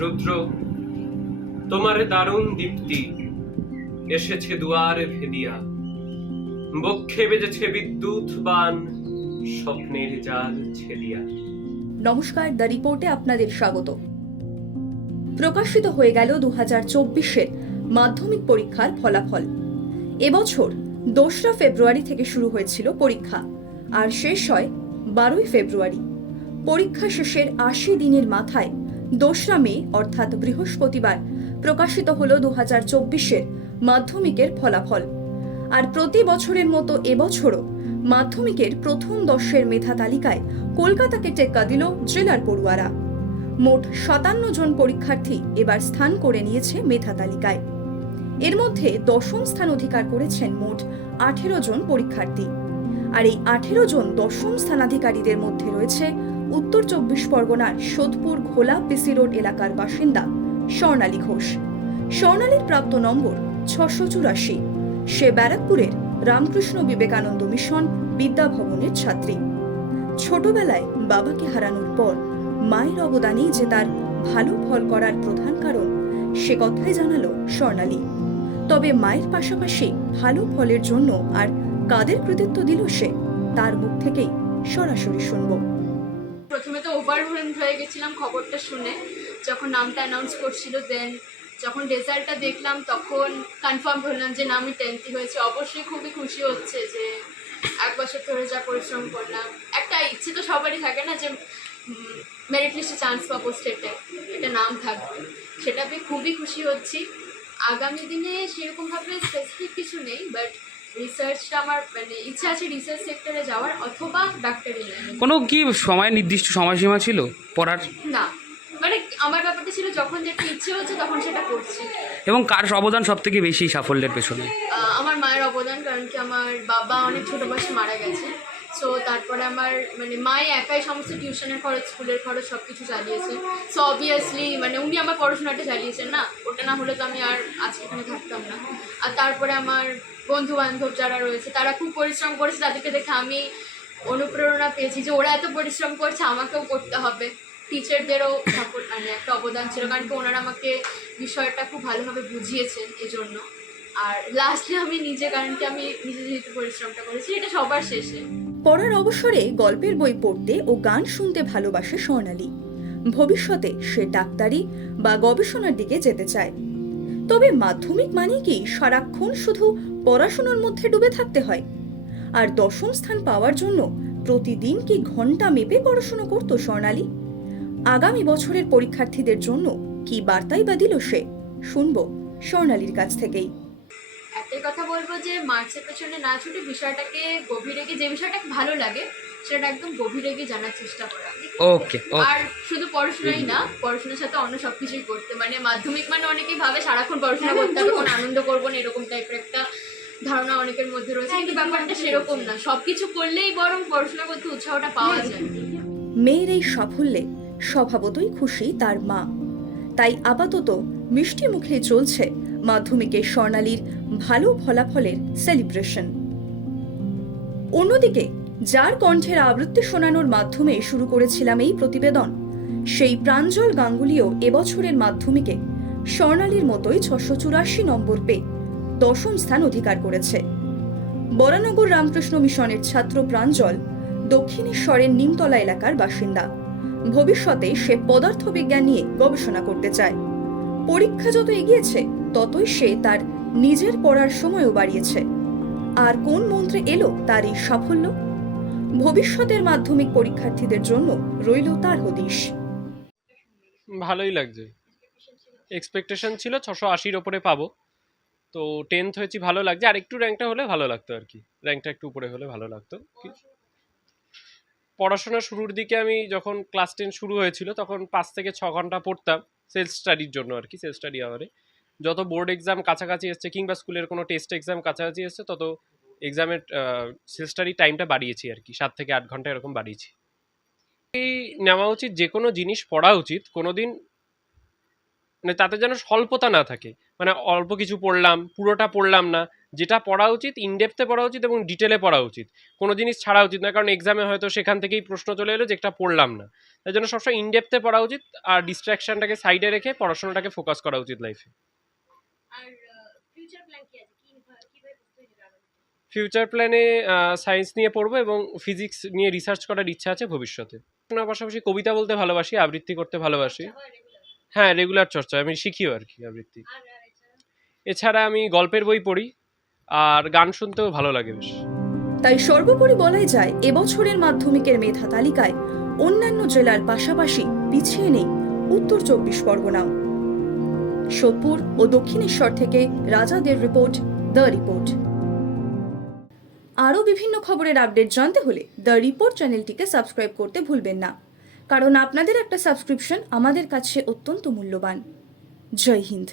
রুদ্র, তোমার দারুণ দীপ্তি এসেছে দুয়ারে ভেদিয়া। বক্ষে বেজেছে বিদ্যুৎ বান, স্বপ্নের জাল ছেদিয়া। নমস্কার, দ্য রিপোর্টে আপনাদের স্বাগত। প্রকাশিত হয়ে গেল দু হাজার চব্বিশের মাধ্যমিক পরীক্ষার ফলাফল। এবছর দোসরা ফেব্রুয়ারি থেকে শুরু হয়েছিল পরীক্ষা, আর শেষ হয় বারোই ফেব্রুয়ারি। পরীক্ষা শেষের আশি দিনের মাথায় দোসরা মে অর্থাৎ বৃহস্পতিবার, প্রকাশিত হল দু হাজার চব্বিশের মাধ্যমিকের ফলাফল। আর প্রতি বছরের মতো এবছরও মাধ্যমিকের প্রথম দশের মেধা তালিকায় কলকাতাকে টেক্কা দিল জেলার পড়ুয়ারা। মোট সাতান্ন জন পরীক্ষার্থী এবার স্থান করে নিয়েছে মেধা তালিকায়। এর মধ্যে দশম স্থান অধিকার করেছেন মোট আঠেরো জন পরীক্ষার্থী। আর এই আঠেরো জন দশম স্থানাধিকারীদের মধ্যে রয়েছে উত্তর চব্বিশ পরগনার সোদপুর ঘোলা পিসি রোড এলাকার বাসিন্দা স্বর্ণালী ঘোষ। স্বর্ণালীর প্রাপ্ত নম্বর ছশো চুরাশি। সে ব্যারাকপুরের রামকৃষ্ণ বিবেকানন্দ মিশন বিদ্যাভবনের ছাত্রী। ছোটবেলায় বাবাকে হারানোর পর মায়ের অবদানই যে তার ভালো ফল করার প্রধান কারণ, সে কথাই জানালো স্বর্ণালী। তবে মায়ের পাশাপাশি ভালো ফলের জন্য আর কাদের কৃতিত্ব দিল সে, তার মুখ থেকেই সরাসরি শুনব। প্রথমে তো ওভারওয়েলড হয়ে গেছিলাম খবরটা শুনে। যখন নামটা অ্যানাউন্স করছিল দেন যখন রেজাল্টটা দেখলাম, তখন কনফার্ম হলাম যে না, আমি টেন্থই হয়েছে। অবশ্যই খুবই খুশি হচ্ছে যে এক বছর ধরে যা পরিশ্রম করলাম। একটা ইচ্ছে তো সবারই থাকে না যে মেরিট লিস্টে চান্স পাবো স্টেটে এটা নাম থাকবে। সেটা পেয়ে খুবই খুশি হচ্ছি। আগামী দিনে সেরকমভাবে স্পেসিফিক কিছু নেই বাট রিসার্চটা আমার মানে ইচ্ছা আছে রিসার্চ সেক্টরে যাওয়ার অথবা ডাক্তারি কোনো কি সময় নির্দিষ্ট সময়সীমা ছিল পড়ার? না। মানে আমার ব্যাপারটা ছিল যখন যেটা ইচ্ছে হচ্ছে তখন সেটা করছি। এবং কার অবদান সব থেকে বেশি সাফল্যের পেছনে? আমার মায়ের অবদান কারণ কি আমার বাবা অনেক ছোটো বয়সে মারা গেছে। সো তারপরে আমার মানে মাই একাই সমস্ত টিউশনের খরচ, স্কুলের খরচ সব কিছু চালিয়েছে। সো অবভিয়াসলি মানে উনি আমার পড়াশোনাটা চালিয়েছেন না। ওটা না হলে তো আমি আর আজকে এখানে থাকতাম না। আর তারপরে আমার বন্ধু বান্ধব যারা রয়েছে, তারা খুব পরিশ্রম করেছে তাদেরকে দেখে আমি অনুপ্রেরণা পেয়েছি যে ওরা এত পরিশ্রম করছে, আমাকেও করতে হবে। টিচারদেরও মানে একটা অবদান ছিল। কারণ কি, ওনারা আমাকে বিষয়টা খুব ভালোভাবে বুঝিয়েছেন এজন্য। আর লাস্টে আমি নিজে, কারণ কি, আমি নিজে যেহেতু পরিশ্রমটা করেছি, এটা সবার শেষে। পড়ার অবসরে গল্পের বই পড়তে ও গান শুনতে ভালোবাসে স্বর্ণালী। ভবিষ্যতে সে ডাক্তারি বা গবেষণার দিকে যেতে চায়। তবে মাধ্যমিক মানে কি সারাক্ষণ শুধু পড়াশোনার মধ্যে ডুবে থাকতে হয়? আর দশম স্থান পাওয়ার জন্য প্রতিদিন কি ঘণ্টা মেপে পড়াশোনা করতো স্বর্ণালী? আগামী বছরের পরীক্ষার্থীদের জন্য কি বার্তাই বা দিল সে? শুনব স্বর্ণালীর কাছ থেকেই। একটাই কথা বলব যে মার্চের পেছনে না ছুটে বিষয়টাকে গভীরে গিয়ে যে বিষয়টাকে ভালো লাগে সেটা একদম গভীরে গিয়ে জানার চেষ্টা করা। ওকে ওকে। আর শুধু পড়াশোনাই না পড়াশোনার সাথে অন্য সব কিছুই করতে। মানে মাধ্যমিক মানে অনেকেই ভাবে সারাক্ষণ পড়াশোনা করতে হবে কোনো আনন্দ করব না এরকম টাইপের একটা ধারণা অনেকের মধ্যে রয়েছে। কিন্তু ব্যাপারটা সেরকম না। সব কিছু করলেই বরং পড়াশোনা করতে উৎসাহটা পাওয়া যায়। মেয়ের এই সাফল্যে স্বভাবতই খুশি তার মা। তাই আপাতত মিষ্টি মুখে চলছে মাধ্যমিকের স্বর্ণালীর ভালো ফলাফলের সেলিব্রেশন অন্যদিকে, যার কণ্ঠের আবৃত্তি শোনানোর মাধ্যমে শুরু করেছিলাম এই প্রতিবেদন, সেই প্রাঞ্জল গাঙ্গুলিও এবছরের মাধ্যমিকে স্বর্ণালীর মতোই ছশো চুরাশি নম্বর পেয়ে দশম স্থান অধিকার করেছে। বরানগর রামকৃষ্ণ মিশনের ছাত্র প্রাঞ্জল দক্ষিণেশ্বরের নিমতলা এলাকার বাসিন্দা। ভবিষ্যতে সে পদার্থবিজ্ঞান নিয়ে গবেষণা করতে চায়। পরীক্ষা যত এগিয়েছে ততই সে তার নিজের পড়ার সময়ও বাড়িয়েছে। আর কোন মন্ত্রে এলো তার এই সাফল্য? ভবিষ্যতের মাধ্যমিক পরীক্ষার্থীদের জন্য রইল তার হদিশ। ভালোই লাগছে। এক্সপেকটেশন ছিল ছশো আশির ওপরে পাবো। তো টেন্থ হয়েছি, ভালো লাগছে। আর একটু র্যাঙ্কটা হলে ভালো লাগতো আর কি। র্যাঙ্কটা একটু উপরে হলে ভালো লাগতো। পড়াশোনা শুরুর দিকে আমি যখন ক্লাস টেন শুরু হয়েছিল, তখন পাঁচ থেকে ছ ঘণ্টা পড়তাম সেলফ স্টাডির জন্য আর কি সেলফ স্টাডি আওয়ারে যত বোর্ড এক্সাম কাছাকাছি এসছে কিংবা স্কুলের কোনো টেস্ট এক্সাম কাছাকাছি এসছে, তত এক্সামের সেলফ স্টাডি টাইমটা বাড়িয়েছি আর কি, সাত থেকে আট ঘণ্টা এরকম বাড়িয়েছি। নেওয়া উচিত, যে কোনো জিনিস পড়া উচিত কোনো দিন মানে তাতে যেন স্বল্পতা না থাকে। মানে অল্প কিছু পড়লাম, পুরোটা পড়লাম না, যেটা পড়া উচিত ইনডেপথে পড়া উচিত এবং ডিটেলে পড়া উচিত। কোনো জিনিস ছাড়া উচিত না, কারণ এক্সামে হয়তো সেখান থেকেই প্রশ্ন চলে এলো যেটা পড়লাম না। তাই জন্য সবসময় ইনডেপথে পড়া উচিত, আর ডিস্ট্রাকশনটাকে সাইডে রেখে পড়াশোনাটাকে ফোকাস করা উচিত লাইফে আর ফিউচার প্ল্যান কি আছে? কি কীভাবে বুঝতে যাবেন ফিউচার প্ল্যানে সায়েন্স নিয়ে পড়ব এবং ফিজিক্স নিয়ে রিসার্চ করার ইচ্ছা আছে ভবিষ্যতে। পড়াশোনার পাশাপাশি কবিতা বলতে ভালোবাসি আবৃত্তি করতে ভালোবাসি। হ্যাঁ রেগুলার চর্চা আমি শিখিও আর কি আবৃত্তি। এছাড়া? এছাড়া আমি গল্পের বই পড়ি আর গান শুনতেও ভালো লাগে বেশ। তাই সর্বোপরি বলাই যায় এবছরের মাধ্যমিকের মেধা তালিকায় অন্যান্য জেলার পাশাপাশি পিছিয়ে নেই উত্তর চব্বিশ পরগনাও। সোদপুর ও দক্ষিণেশ্বর থেকে রাজাদের রিপোর্ট, দ্য রিপোর্ট। আরও বিভিন্ন খবরের আপডেট জানতে হলে দ্য রিপোর্ট চ্যানেলটিকে সাবস্ক্রাইব করতে ভুলবেন না। কারণ আপনাদের একটা সাবস্ক্রিপশন আমাদের কাছে অত্যন্ত মূল্যবান। জয় হিন্দ।